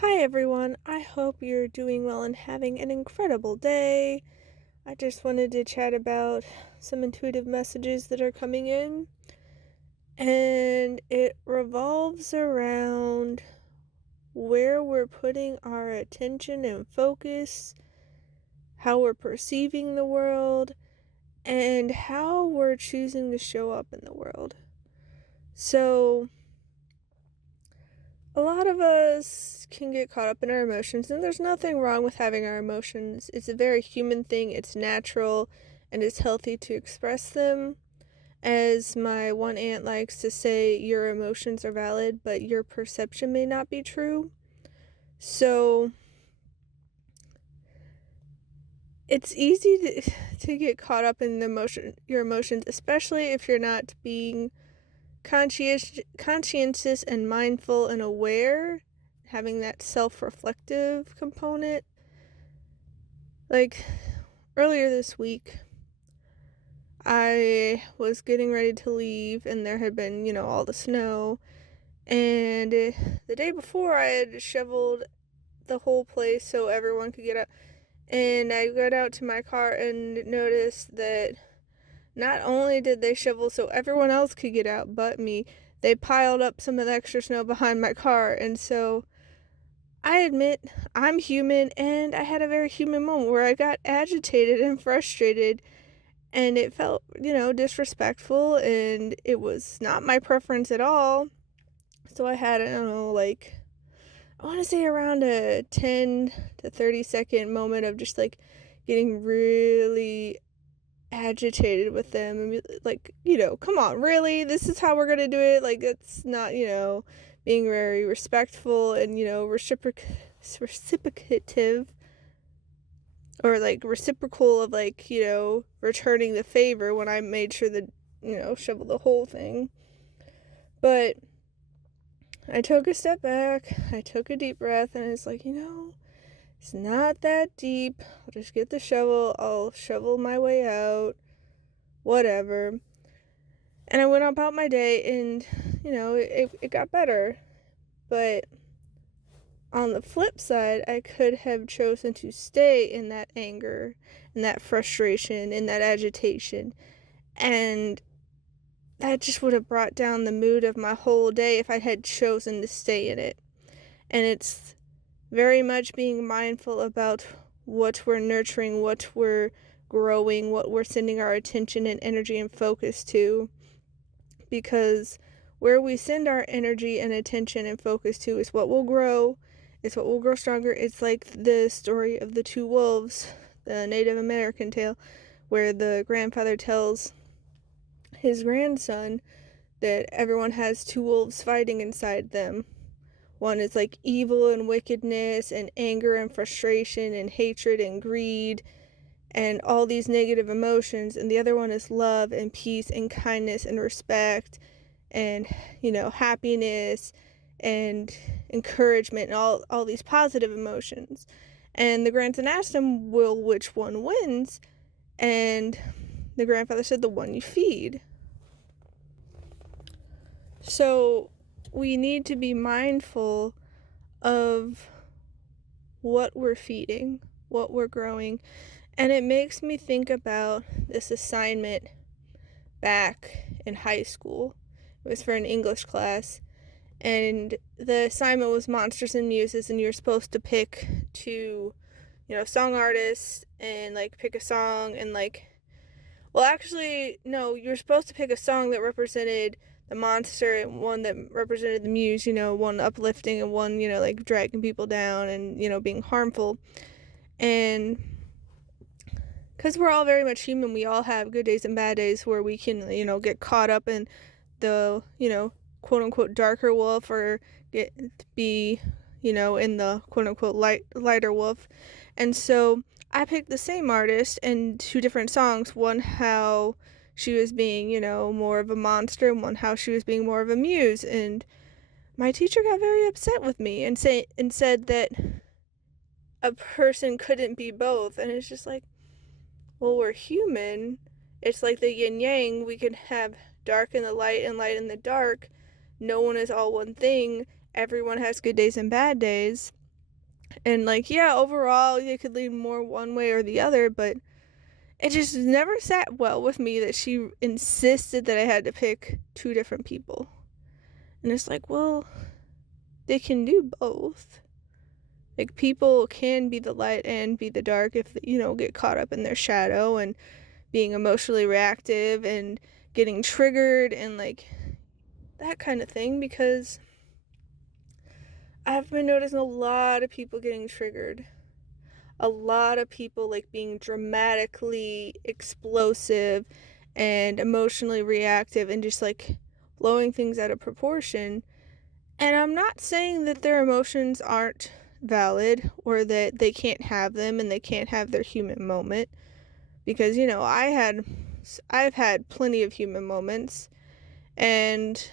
Hi everyone, I hope you're doing well and having an incredible day. I just wanted to chat about some intuitive messages that are coming in, and it revolves around where we're putting our attention and focus, how we're perceiving the world, and how we're choosing to show up in the world. So, a lot of us can get caught up in our emotions, and there's nothing wrong with having our emotions. It's a very human thing, it's natural, and it's healthy to express them. As my one aunt likes to say, your emotions are valid, but your perception may not be true. So, it's easy to get caught up in your emotions, especially if you're not being conscientious and mindful and aware, having that self-reflective component. Like, earlier this week, I was getting ready to leave, and there had been, all the snow. And the day before, I had shoveled the whole place so everyone could get out. And I got out to my car and noticed that not only did they shovel so everyone else could get out but me, they piled up some of the extra snow behind my car. And so I admit I'm human, and I had a very human moment where I got agitated and frustrated, and it felt, disrespectful, and it was not my preference at all. So I had, I don't know, like, I want to say around a 10 to 30-second moment of just like getting really agitated with them and be like, come on, really? This is how we're going to do it? Like, it's not, being very respectful and, reciprocative, or like reciprocal of, like, returning the favor when I made sure that, shovel the whole thing. But I took a step back, I took a deep breath, and it's like, it's not that deep. I'll just get the shovel, I'll shovel my way out, whatever. And I went about my day, and, it got better. But on the flip side, I could have chosen to stay in that anger, in that frustration, in that agitation. And that just would have brought down the mood of my whole day if I had chosen to stay in it. And it's very much being mindful about what we're nurturing, what we're growing, what we're sending our attention and energy and focus to. Because where we send our energy and attention and focus to is what will grow. It's what will grow stronger. It's like the story of the two wolves, the Native American tale, where the grandfather tells his grandson that everyone has two wolves fighting inside them. One is like evil and wickedness and anger and frustration and hatred and greed and all these negative emotions, and the other one is love and peace and kindness and respect and, happiness and encouragement and all these positive emotions. And the grandson asked him, well, which one wins? And the grandfather said, the one you feed. So we need to be mindful of what we're feeding, what we're growing. And it makes me think about this assignment back in high school. It was for an English class, and the assignment was monsters and muses, and you're supposed to pick two, song artists, and like pick a song, and like, well, actually, no, you're supposed to pick a song that represented the monster and one that represented the muse, one uplifting and one, like dragging people down and, being harmful. And because we're all very much human, we all have good days and bad days where we can, get caught up in the, quote unquote darker wolf, or be, in the quote unquote lighter wolf. And so I picked the same artist and two different songs. One how she was being, more of a monster, and one how she was being more of a muse. And my teacher got very upset with me and said that a person couldn't be both. And it's just like, well, we're human. It's like the yin yang. We can have dark in the light and light in the dark. No one is all one thing. Everyone has good days and bad days. And like, yeah, overall it could lean more one way or the other, but it just never sat well with me that she insisted that I had to pick two different people. And it's like, well, they can do both. Like, people can be the light and be the dark if they, get caught up in their shadow and being emotionally reactive and getting triggered and like that kind of thing, because I've been noticing a lot of people getting triggered. A lot of people like being dramatically explosive and emotionally reactive and just like blowing things out of proportion. And I'm not saying that their emotions aren't valid or that they can't have them and they can't have their human moment, because I've had plenty of human moments, and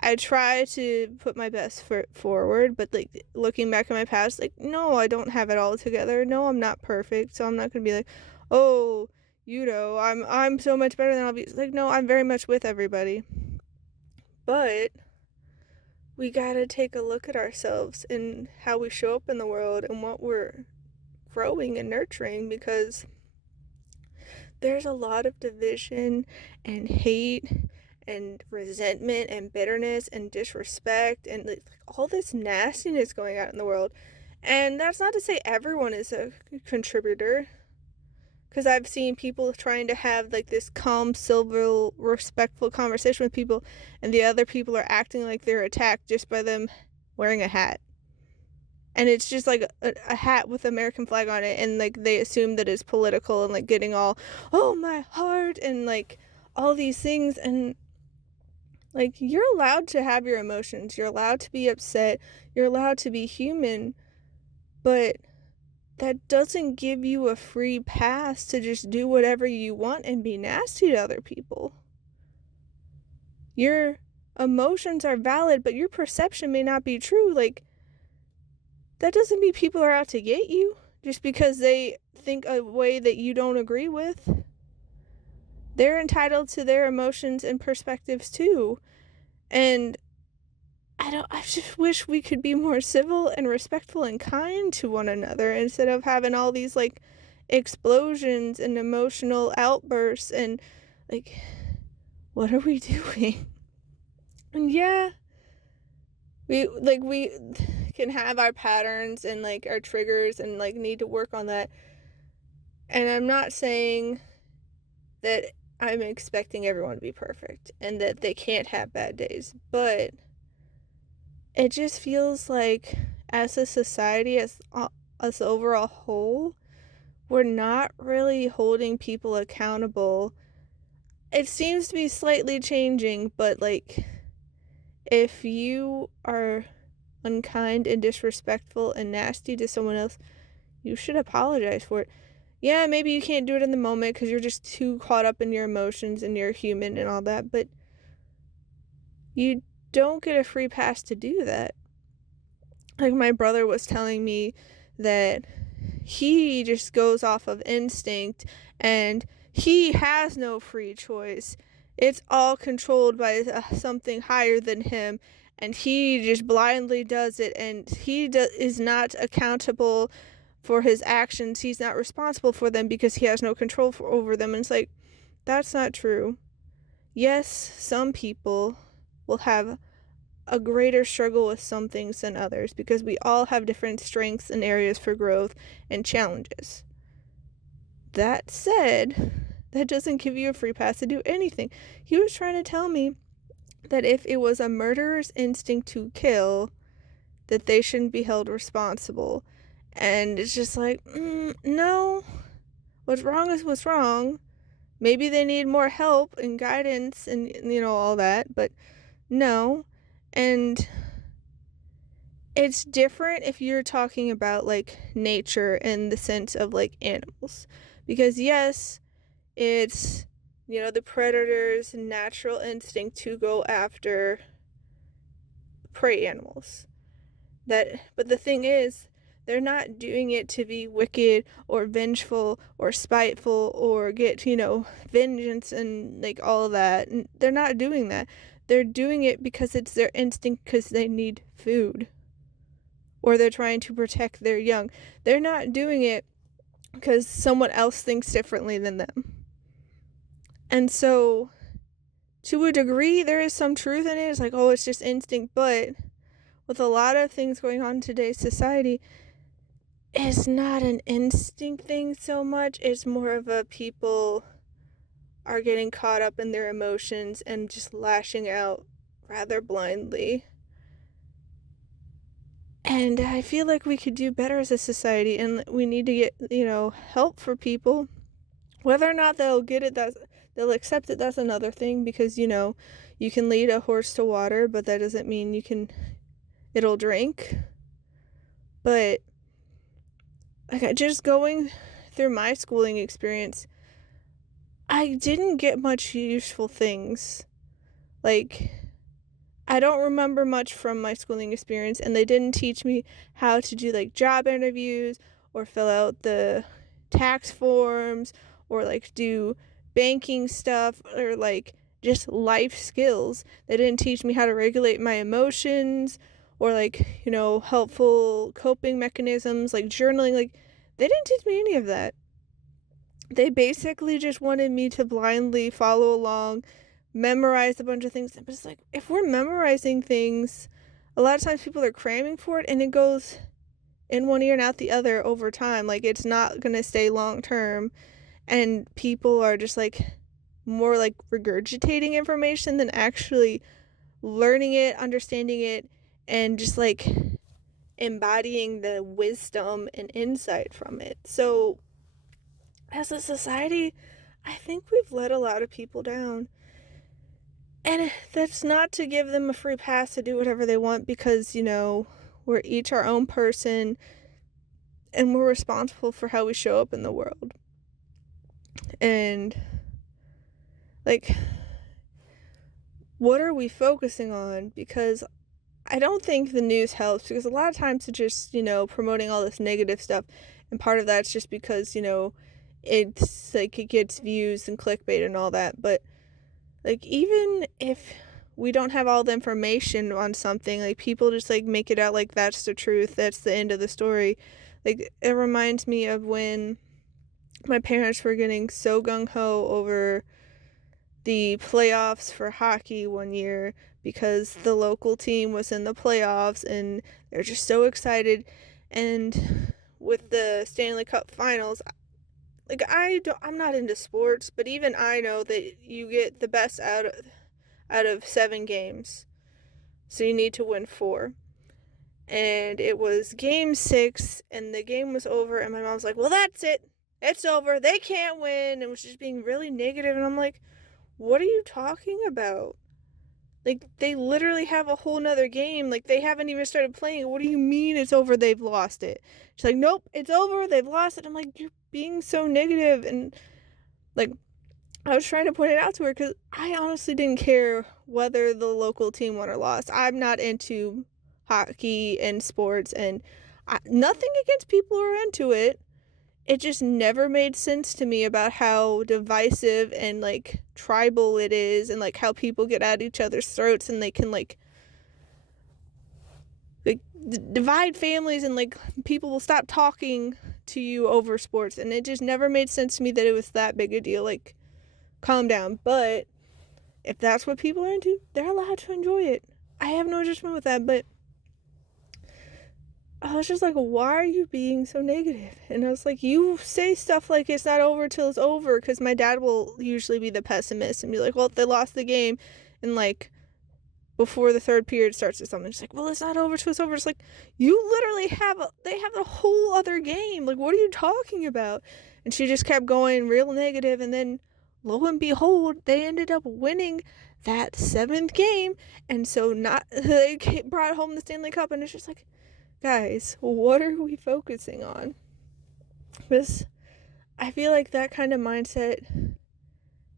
I try to put my best foot forward, but like looking back at my past, like, no, I don't have it all together. No, I'm not perfect, so I'm not gonna be like, oh, I'm so much better than I'll be. Like, no, I'm very much with everybody, but we gotta take a look at ourselves and how we show up in the world and what we're growing and nurturing, because there's a lot of division and hate and resentment and bitterness and disrespect and like all this nastiness going on in the world. And that's not to say everyone is a contributor, because I've seen people trying to have like this calm, civil, respectful conversation with people, and the other people are acting like they're attacked just by them wearing a hat. And it's just like a hat with American flag on it, and like they assume that it's political and like getting all, oh my heart, and like all these things. And like, you're allowed to have your emotions, you're allowed to be upset, you're allowed to be human, but that doesn't give you a free pass to just do whatever you want and be nasty to other people. Your emotions are valid, but your perception may not be true. Like, that doesn't mean people are out to get you just because they think a way that you don't agree with. They're entitled to their emotions and perspectives too. And I just wish we could be more civil and respectful and kind to one another instead of having all these like explosions and emotional outbursts and like, what are we doing? And yeah, we can have our patterns and like our triggers and like need to work on that. And I'm not saying that I'm expecting everyone to be perfect and that they can't have bad days, but it just feels like as a society, as the overall whole, we're not really holding people accountable. It seems to be slightly changing, but like, if you are unkind and disrespectful and nasty to someone else, you should apologize for it. Yeah, maybe you can't do it in the moment because you're just too caught up in your emotions and you're human and all that, but you don't get a free pass to do that. Like, my brother was telling me that he just goes off of instinct and he has no free choice. It's all controlled by something higher than him, and he just blindly does it, and he is not accountable for his actions. He's not responsible for them because he has no control over them. And it's like, that's not true. Yes, some people will have a greater struggle with some things than others because we all have different strengths and areas for growth and challenges. That said, that doesn't give you a free pass to do anything. He was trying to tell me that if it was a murderer's instinct to kill, that they shouldn't be held responsible. And it's just like, no, what's wrong is what's wrong. Maybe they need more help and guidance and, all that, but no. And it's different if you're talking about like nature in the sense of like animals, because yes, it's the predator's natural instinct to go after prey animals. But the thing is, they're not doing it to be wicked or vengeful or spiteful or get vengeance and like all of that. And they're not doing that. They're doing it because it's their instinct, because they need food, or they're trying to protect their young. They're not doing it because someone else thinks differently than them. And so, to a degree, there is some truth in it. It's like, oh, it's just instinct. But with a lot of things going on in today's society, it's not an instinct thing so much. It's more of a people are getting caught up in their emotions and just lashing out rather blindly. And I feel like we could do better as a society, and we need to get, help for people. Whether or not they'll get it, they'll accept it, that's another thing, because, you can lead a horse to water, but that doesn't mean it'll drink. But just going through my schooling experience, I didn't get much useful things. I don't remember much from my schooling experience, and they didn't teach me how to do job interviews or fill out the tax forms or do banking stuff or just life skills. They didn't teach me how to regulate my emotions or helpful coping mechanisms like journaling. They didn't teach me any of that. They basically just wanted me to blindly follow along, memorize a bunch of things. But it's if we're memorizing things, a lot of times people are cramming for it and it goes in one ear and out the other over time. It's not going to stay long term, and people are just more regurgitating information than actually learning it, understanding it, and just embodying the wisdom and insight from it. So as a society, I think we've let a lot of people down. And that's not to give them a free pass to do whatever they want, because, we're each our own person and we're responsible for how we show up in the world. And, what are we focusing on? Because I don't think the news helps, because a lot of times it's just, promoting all this negative stuff. And part of that's just because, it's it gets views and clickbait and all that. But even if we don't have all the information on something, people just make it out that's the truth, that's the end of the story. It reminds me of when my parents were getting so gung-ho over the playoffs for hockey one year because the local team was in the playoffs and they're just so excited. And with the Stanley Cup Finals, I'm not into sports, but even I know that you get the best out of 7 games. So you need to win 4. And it was game 6 and the game was over, and my mom was like, well, that's it. It's over. They can't win. And was just being really negative. And I'm like, what are you talking about? They literally have a whole nother game. They haven't even started playing. What do you mean it's over? They've lost it. She's like, nope, it's over. They've lost it. I'm like, you're being so negative. And I was trying to point it out to her because I honestly didn't care whether the local team won or lost. I'm not into hockey and sports, and nothing against people who are into it. It just never made sense to me about how divisive and tribal it is, and how people get at each other's throats, and they can divide families, and people will stop talking to you over sports. And it just never made sense to me that it was that big a deal. Calm down. But if that's what people are into, they're allowed to enjoy it. I have no judgment with that. But I was just why are you being so negative? And I was you say stuff it's not over till it's over, because my dad will usually be the pessimist and be well, if they lost the game and before the third period starts or something, it's well, it's not over till it's over. It's you literally they have a whole other game. What are you talking about? And she just kept going real negative, and then lo and behold, they ended up winning that 7th game, and so they brought home the Stanley Cup. And it's just guys, what are we focusing on? Because I feel that kind of mindset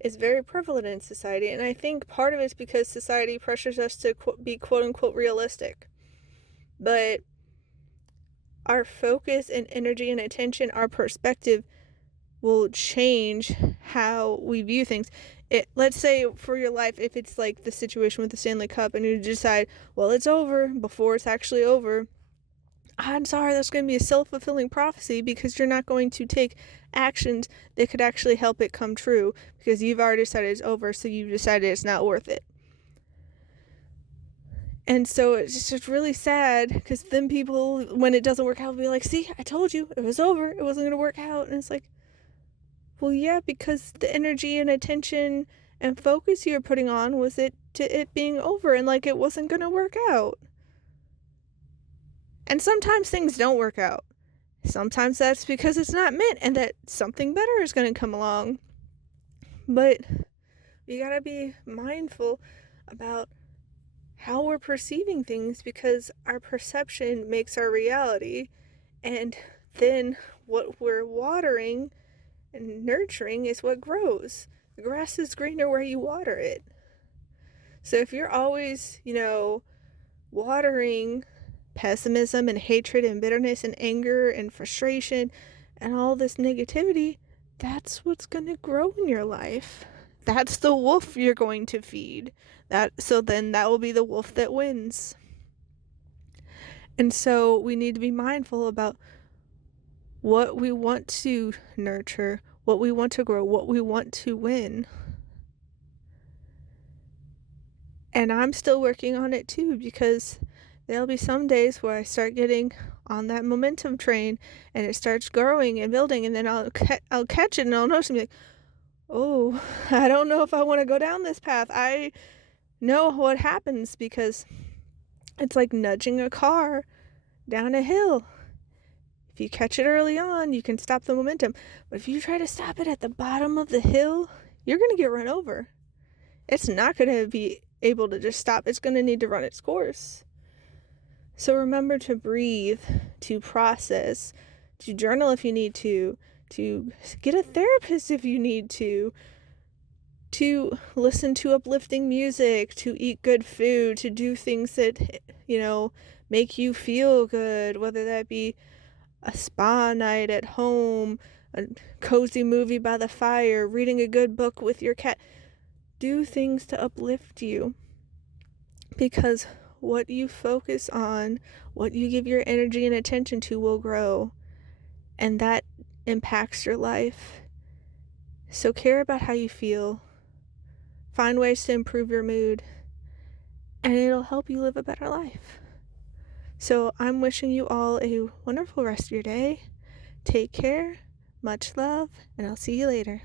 is very prevalent in society, and I think part of it's because society pressures us to be quote-unquote realistic. But our focus and energy and attention, our perspective, will change how we view things. Let's say for your life, if it's the situation with the Stanley Cup and you decide, well, it's over before it's actually over, odds are that's going to be a self-fulfilling prophecy, because you're not going to take actions that could actually help it come true, because you've already decided it's over, so you've decided it's not worth it. And so it's just really sad, because then people, when it doesn't work out, will be like, see, I told you, it was over, it wasn't going to work out. And it's like, well, yeah, because the energy and attention and focus you're putting on was it being over, and like it wasn't going to work out. And sometimes things don't work out. Sometimes that's because it's not meant, and that something better is going to come along. But you got to be mindful about how we're perceiving things, because our perception makes our reality, and then what we're watering and nurturing is what grows. The grass is greener where you water it. So if you're always, watering pessimism and hatred and bitterness and anger and frustration and all this negativity, that's what's going to grow in your life. That's the wolf you're going to feed. So then that will be the wolf that wins. And so we need to be mindful about what we want to nurture, what we want to grow, what we want to win. And I'm still working on it too, because there'll be some days where I start getting on that momentum train and it starts growing and building, and then I'll catch it and I'll notice and be like, oh, I don't know if I want to go down this path. I know what happens, because it's like nudging a car down a hill. If you catch it early on, you can stop the momentum. But if you try to stop it at the bottom of the hill, you're going to get run over. It's not going to be able to just stop. It's going to need to run its course. So remember to breathe, to process, to journal if you need to get a therapist if you need to listen to uplifting music, to eat good food, to do things that, make you feel good, whether that be a spa night at home, a cozy movie by the fire, reading a good book with your cat. Do things to uplift you, because what you focus on, what you give your energy and attention to will grow, and that impacts your life. So care about how you feel. Find ways to improve your mood, and it'll help you live a better life. So I'm wishing you all a wonderful rest of your day. Take care, much love, and I'll see you later.